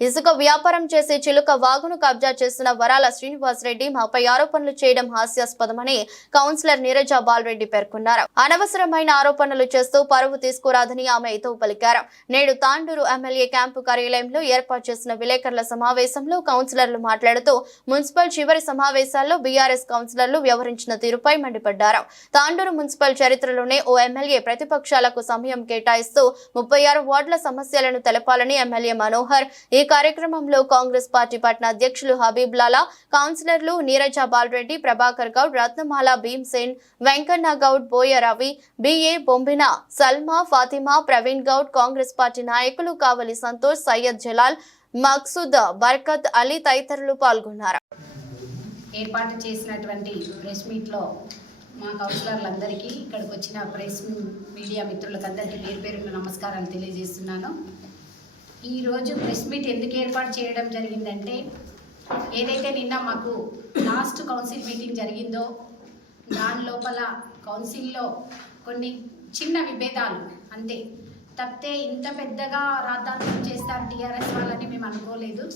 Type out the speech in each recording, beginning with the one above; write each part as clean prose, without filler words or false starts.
ఇసుక వ్యాపారం చేసి చిలుక వాగును కబ్జా చేసిన వరాల శ్రీనివాసరెడ్డి మాపై ఆరోపణలు చేయడం హాస్యాస్పదమని కౌన్సిలర్ నీరజ బాలరెడ్డి పేర్కొన్నారు. అనవసరమైన ఆరోపణలు చేస్తూ పరువు తీసుకురాదని ఆమె హితవు పలికారు. నేడు తాండూరు ఎమ్మెల్యే క్యాంపు కార్యాలయంలో ఏర్పాటు చేసిన విలేకరుల సమావేశంలో కౌన్సిలర్లు మాట్లాడుతూ మున్సిపల్ చివరి సమావేశాల్లో బీఆర్ఎస్ కౌన్సిలర్లు వ్యవహరించిన తీరుపై మండిపడ్డారు. తాండూరు మున్సిపల్ చరిత్రలోనే ఓ ఎమ్మెల్యే ప్రతిపక్షాలకు సమయం కేటాయిస్తూ 36 వార్డుల సమస్యలను తెలపాలని ఎమ్మెల్యే మనోహర్ ఈ కార్యక్రమంలో కాంగ్రెస్ పార్టీ పట్న అధ్యక్షులు హబీబ్ లాలా, కౌన్సిలర్లు నీరజ బాలరెడ్డి, ప్రభాకర్ గౌడ్, రత్నమాల, భీమ్సేన్, వెంకన్న గౌడ్, బోయ రవి, బిఏ బొంబిన, సల్మా, ఫాతిమా, ప్రవీణ్ గౌడ్, కాంగ్రెస్ పార్టీ నాయకులు కావలి సంతోష్, సయ్యద్ జలాల్, మక్సూద్, బర్కత్ అలీ తదితరులు పాల్గొన్నారు. ఏర్పాటు చేసినటువంటి ప్రెస్ మీట్లో మా కౌన్సిలర్లందరికీ, ఇక్కడికి వచ్చిన ప్రెస్ మీడియా మిత్రులకందరికీ పేరు పేరున నమస్కారాలు తెలియజేస్తున్నాను. ఈరోజు ప్రెస్ మీట్ ఎందుకు ఏర్పాటు చేయడం జరిగిందంటే, ఏదైతే నిన్న మాకు లాస్ట్ కౌన్సిల్ మీటింగ్ జరిగిందో దాని లోపల కౌన్సిల్లో కొన్ని చిన్న విభేదాలు అంతే తప్పితే ఇంత పెద్దగా రాద్ధాంతం చేస్తారు టీఆర్ఎస్ వాళ్ళని మేము అనుకోలేదు.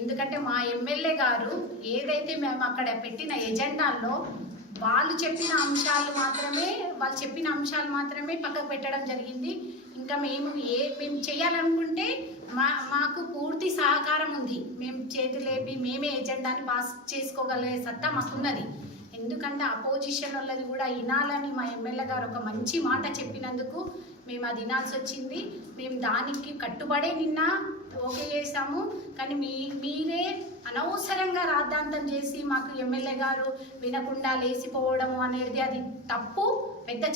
ఎందుకంటే మా ఎమ్మెల్యే గారు ఏదైతే మేము అక్కడ పెట్టిన ఎజెండాల్లో వాళ్ళు చెప్పిన అంశాలు మాత్రమే పక్కకు పెట్టడం జరిగింది. ఇంకా మేము చేయాలనుకుంటే మాకు పూర్తి సహకారం ఉంది. మేము చేతులేపి మేమే ఎజెండాని పాస్ చేసుకోగలిగే సత్తా మాకున్నది. ఎందుకంటే అపోజిషన్ వాళ్ళది కూడా వినాలని మా ఎమ్మెల్యే గారు ఒక మంచి మాట చెప్పినందుకు మేము అది వినాల్సి వచ్చింది. మేము దానికి కట్టుబడే నిన్న ఓకే చేసాము. కానీ మీరే అనవసరంగా రాద్ధాంతం చేసి మాకు ఎమ్మెల్యే గారు వినకుండా లేచిపోవడము అనేది అది తప్పు,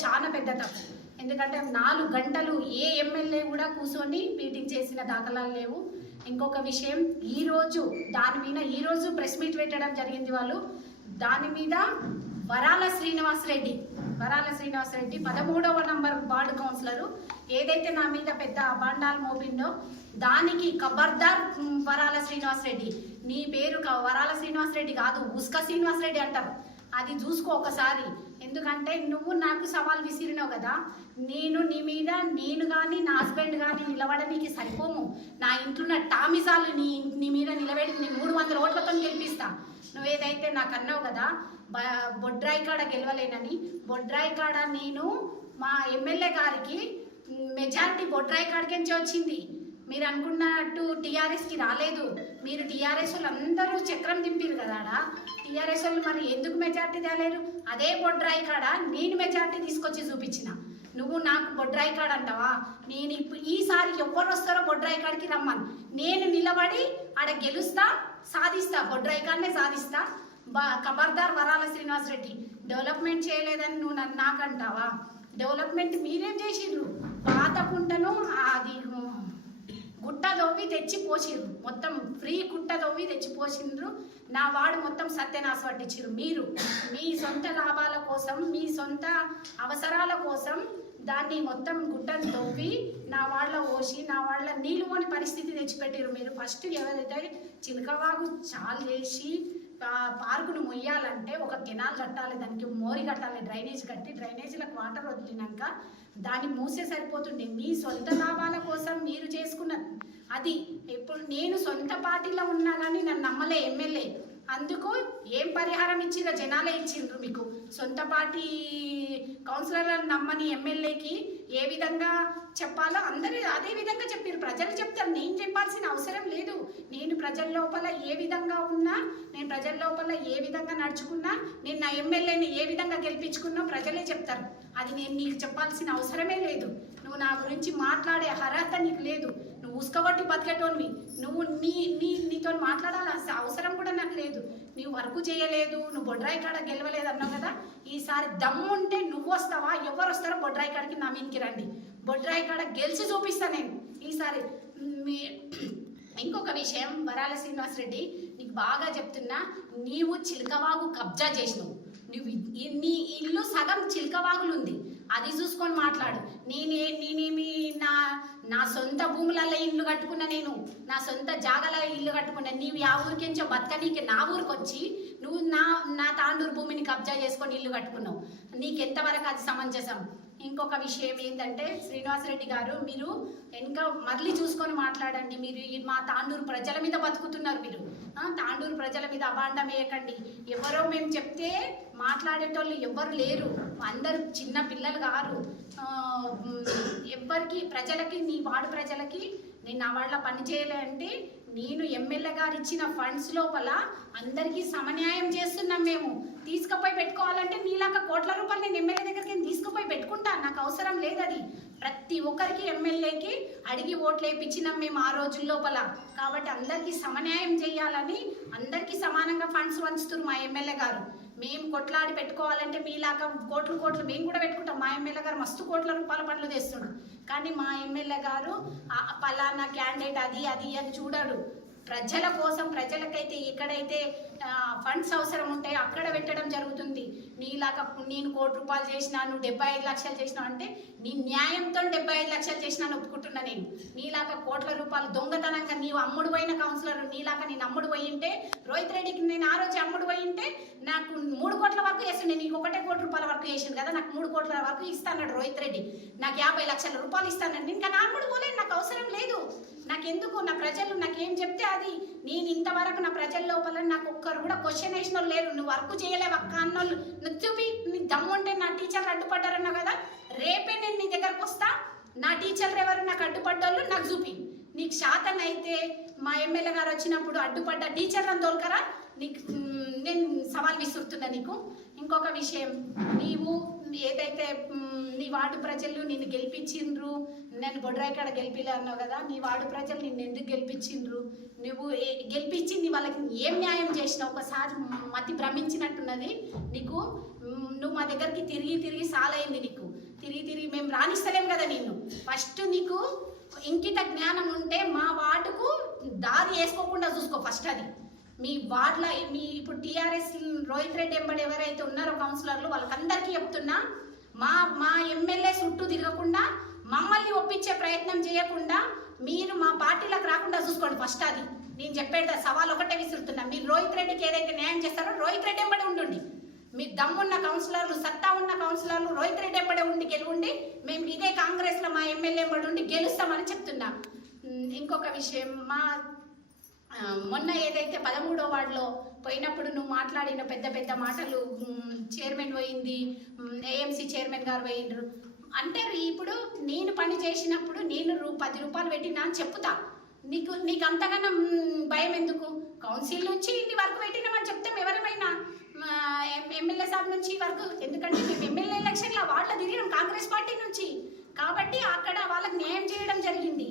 చాలా పెద్ద తప్పు. ఎందుకంటే 4 గంటలు ఏ ఎమ్మెల్యే కూడా కూర్చొని మీటింగ్ చేసిన దాఖలాలు లేవు. ఇంకొక విషయం, ఈరోజు ప్రెస్ మీట్ పెట్టడం జరిగింది. వాళ్ళు దాని మీద వరాల శ్రీనివాసరెడ్డి 13వ నంబర్ వార్డు కౌన్సిలరు ఏదైతే నా మీద పెద్ద అబాండాలు మోపిండో దానికి ఖబర్దార్ వరాల శ్రీనివాసరెడ్డి, నీ పేరు వరాల శ్రీనివాసరెడ్డి కాదు, ఉస్క శ్రీనివాసరెడ్డి అంటారు. అది చూసుకో ఒకసారి. ఎందుకంటే నువ్వు నాకు సవాల్ విసిరినావు కదా, నేను నీ మీద కానీ నా హస్బెండ్ కానీ నిలబడడానికి సరిపోము. నా ఇంట్లో టామిజాలు నీ మీద నిలబెడి 300 ఓట్లతో గెలిపిస్తా. నువ్వేదైతే నాకు అన్నావు కదా బొడ్రాయి కాడ గెలవలేనని, బొడ్రాయి కాడ నేను మా ఎమ్మెల్యే గారికి మెజారిటీ బొడ్రాయి కాడికించి వచ్చింది. మీరు అనుకున్నట్టు టీఆర్ఎస్కి రాలేదు. మీరు టీఆర్ఎస్ వాళ్ళు అందరూ చక్రం దింపారు కదా, టీఆర్ఎస్ వాళ్ళు మరి ఎందుకు మెజార్టీ తేలేరు? అదే బొడ్రాయి కాడ నేను మెజార్టీ తీసుకొచ్చి చూపించిన. నువ్వు నాకు బొడ్రాయి కాడ అంటావా? నేను ఈసారి ఎవరు వస్తారో బొడ్రాయి కాడికి రమ్మని నేను నిలబడి ఆడ గెలుస్తా, సాధిస్తా, బొడ్రాయి కాడనే సాధిస్తా. ఖబర్దార్ వరాల శ్రీనివాసరెడ్డి, డెవలప్మెంట్ చేయలేదని నువ్వు నాకంటావా? డెవలప్మెంట్ మీరేం చేసిండ్రు? పాత కుంటను అది గుట్ట దొవ్వి తెచ్చి పోసిర్రు, మొత్తం ఫ్రీ గుట్ట దొవ్వి తెచ్చి పోసిండ్రు. నా వాడు మొత్తం సత్యనాశ పట్టించారు. మీరు మీ సొంత లాభాల కోసం, మీ సొంత అవసరాల కోసం దాన్ని మొత్తం గుట్టను తవ్వి నా వాళ్ళ పోసి నా వాళ్ళ నీళ్ళు పోని పరిస్థితి తెచ్చిపెట్టారు. మీరు ఫస్ట్ ఎవరైతే చిలకవాగు చాలు చేసి పార్కును మొయ్యాలంటే ఒక కెనాల్ కట్టాలి, దానికి మోరి కట్టాలి, డ్రైనేజ్ కట్టి డ్రైనేజీలకు వాటర్ వదిలినాక దాన్ని మూసే సరిపోతుండే. మీ సొంత లాభాల కోసం మీరు చేసుకున్న అది. ఇప్పుడు నేను సొంత పార్టీలో ఉన్నా కానీ నన్ను నమ్మలే ఎమ్మెల్యే, అందుకు ఏం పరిహారం ఇచ్చిరో జనాలే ఇచ్చిండ్రు. మీకు సొంత పార్టీ కౌన్సిలర్లను నమ్మని ఎమ్మెల్యేకి ఏ విధంగా చెప్పాలో అందరూ అదే విధంగా చెప్పారు. ప్రజలు చెప్తారు, నేను చెప్పాల్సిన అవసరం లేదు. నేను ప్రజల లోపల ఏ విధంగా ఉన్నా, నేను ప్రజల లోపల ఏ విధంగా నడుచుకున్నా, నేను నా ఎమ్మెల్యేని ఏ విధంగా గెలిపించుకున్నా ప్రజలే చెప్తారు. అది నేను నీకు చెప్పాల్సిన అవసరమే లేదు. నువ్వు నా గురించి మాట్లాడే అర్హత నీకు లేదు. నువ్వు ఉసుకగొట్టి బతికేటోనివి. నువ్వు నీతో మాట్లాడాల్సిన అవసరం కూడా నాకు లేదు. నువ్వు వర్క్ చేయలేదు, నువ్వు బొడ్రాయి కాడ గెలవలేదు అన్నావు కదా. ఈసారి దమ్ము ఉంటే నువ్వు వస్తావా, ఎవరు వస్తారో బొడ్రాయి కాడికి నా మీదకి రండి. బొడ్రాయి కాడ గెలిచి చూపిస్తా నేను ఈసారి. ఇంకొక విషయం, వరాల శ్రీనివాసరెడ్డి నీకు బాగా చెప్తున్నా, నీవు చిలకవాగు కబ్జా చేసినావు. నువ్వు నీ ఇల్లు సగం చిలకవాగులు ఉంది, అది చూసుకొని మాట్లాడు. నేనేమి నా సొంత భూములలో ఇల్లు కట్టుకున్నా, నేను నా సొంత జాగల ఇల్లు కట్టుకున్నా. నీవు ఆ ఊరికించో బతకనీకి నా ఊరికి వచ్చి నువ్వు నా తాండూరు భూమిని కబ్జా చేసుకొని ఇల్లు కట్టుకున్నావు. నీకెంతవరకు అది సమంజసం? ఇంకొక విషయం ఏంటంటే శ్రీనివాసరెడ్డి గారు, మీరు ఇంకా మళ్ళీ చూసుకొని మాట్లాడండి. మీరు మా తాండూరు ప్రజల మీద బతుకుతున్నారు. మీరు తాండూరు ప్రజల మీద అబాండం వేయకండి. ఎవరో మేము చెప్తే మాట్లాడేటోళ్ళు ఎవ్వరు లేరు, అందరు చిన్న పిల్లలు గారు. ఎవ్వరికి ప్రజలకి, నీ వార్డు ప్రజలకి నేను నా వాళ్ళ పని చేయలే అంటే, నేను ఎమ్మెల్యే గారు ఇచ్చిన ఫండ్స్ లోపల అందరికీ సమన్యాయం చేస్తున్నాం. మేము తీసుకుపోయి పెట్టుకోవాలంటే నీలాగా కోట్ల రూపాయలు నేను ఎమ్మెల్యే దగ్గరికి తీసుకుపోయి పెట్టుకుంటాను, నాకు అవసరం లేదు అది. ప్రతి ఒక్కరికి ఎమ్మెల్యేకి అడిగి ఓట్లు వేయించినాం మేము ఆ రోజుల లోపల. కాబట్టి అందరికీ సమన్యాయం చేయాలని అందరికీ సమానంగా ఫండ్స్ పంచుతున్నారు మా ఎమ్మెల్యే గారు. మేము కొట్లాడి పెట్టుకోవాలంటే మీలాగా కోట్లు మేము కూడా పెట్టుకుంటాం. మా ఎమ్మెల్యే గారు మస్తు కోట్ల రూపాయల పనులు తెస్తున్నాడు. కానీ మా ఎమ్మెల్యే గారు పలానా క్యాండిడేట్ అది అని చూడడు. ప్రజల కోసం, ప్రజలకైతే ఎక్కడైతే ఫండ్స్ అవసరం ఉంటాయో అక్కడ పెట్టడం జరుగుతుంది. నీలాగా నేను ₹1,00,00,000 చేసినా, నువ్వు 75 లక్షలు చేసినావు అంటే నీ న్యాయంతో 75 లక్షలు చేసినా ఒప్పుకుంటున్నా నేను. నీలాగా కోట్ల రూపాయలు దొంగతనంగా నీవు అమ్ముడు పోయిన కౌన్సిలర్, నీలాగా నేను అమ్ముడు పోయింటే, రోహిత్ రెడ్డికి నేను ఆ రోజు అమ్ముడు పోయింటే నాకు 3 కోట్ల వరకు చేస్తుండే. నీకు ₹1 కోటి వరకు చేసిండు కదా, నాకు 3 కోట్ల వరకు ఇస్తాడు రోహిత్ రెడ్డి. నాకు ₹50 లక్షలు ఇస్తానండి. ఇంకా నా అమ్ముడు పోలేదు, నాకు అవసరం లేదు. నాకెందుకు, నా ప్రజలు నాకేం చెప్తే అది. నేను ఇంతవరకు నా ప్రజల లోపల నాకు ఒక్కరు కూడా క్వశ్చన్ వేసిన వాళ్ళు లేరు. నువ్వు వర్క్ చేయలేవు అక్క అన్నోళ్ళు నువ్వు చూపి. నీ దమ్ముంటే నా టీచర్లు అడ్డుపడ్డారన్నావు కదా, రేపే నేను నీ దగ్గరకు వస్తా. నా టీచర్లు ఎవరు నాకు అడ్డుపడ్డోళ్ళు నాకు చూపి. నీకు శాతం అయితే మా ఎమ్మెల్యే గారు వచ్చినప్పుడు అడ్డుపడ్డ టీచర్లను తోలుకరా, నీకు నేను సవాల్ విసురుతున్నా నీకు. ఇంకొక విషయం, నీవు ఏదైతే నీ వార్డు ప్రజలు నిన్ను గెలిపించిండ్రు, నేను బొడ్రాయికాడ గెలిపిలే అన్నావు కదా, నీ వార్డు ప్రజలు నిన్ను ఎందుకు గెలిపించిండ్రు, నువ్వు గెలిపించింది వాళ్ళకి ఏం న్యాయం చేసినావు? ఒకసారి మతి భ్రమించినట్టున్నది నీకు. నువ్వు మా దగ్గరికి తిరిగి సాలైంది నీకు. తిరిగి మేము రాణిస్తలేం కదా నిన్ను. ఫస్ట్ నీకు ఇంకిత జ్ఞానం ఉంటే మా వార్డుకు దారి వేసుకోకుండా చూసుకో ఫస్ట్. అది మీ వార్డులో మీ ఇప్పుడు టీఆర్ఎస్ రోహిత్ రెడ్డి ఎంబడి ఎవరైతే ఉన్నారో కౌన్సిలర్లు వాళ్ళకందరికీ చెప్తున్నా, మా ఎమ్మెల్యే చుట్టూ తిరగకుండా, మమ్మల్ని ఒప్పించే ప్రయత్నం చేయకుండా మీరు మా పార్టీలకు రాకుండా చూసుకోండి ఫస్ట్. అది నేను చెప్పేది సవాల్ ఒకటే విసురుతున్నా. మీరు రోహిత్ రెడ్డికి ఏదైతే న్యాయం చేస్తారో రోహిత్ రెడ్డి ఎంబడి ఉండండి. మీ దమ్మున్న కౌన్సిలర్లు, సత్తా ఉన్న కౌన్సిలర్లు రోహిత్ రెడ్డి ఎంబడే ఉండి గెలువండి. మేము ఇదే కాంగ్రెస్లో మా ఎమ్మెల్యే ఎంబడి ఉండి గెలుస్తామని చెప్తున్నా. ఇంకొక విషయం, మొన్న ఏదైతే 13వ వార్డులో పోయినప్పుడు నువ్వు మాట్లాడిన పెద్ద మాటలు, చైర్మన్ పోయింది, ఏఎంసీ చైర్మన్ గారు పోయిండ్రు అంటారు. ఇప్పుడు నేను పని చేసినప్పుడు నేను ₹10 పెట్టినా అని చెప్తా. నీకు అంతగానో భయం ఎందుకు? కౌన్సిల్ నుంచి ఇన్ని వరకు పెట్టినామని చెప్తాం ఎవరైనా, ఎమ్మెల్యే సాబ్ నుంచి వరకు. ఎందుకంటే మేము ఎమ్మెల్యే ఎలక్షన్లో వార్డులో తిరిగినాం కాంగ్రెస్ పార్టీ నుంచి. కాబట్టి అక్కడ వాళ్ళకి న్యాయం చేయడం జరిగింది.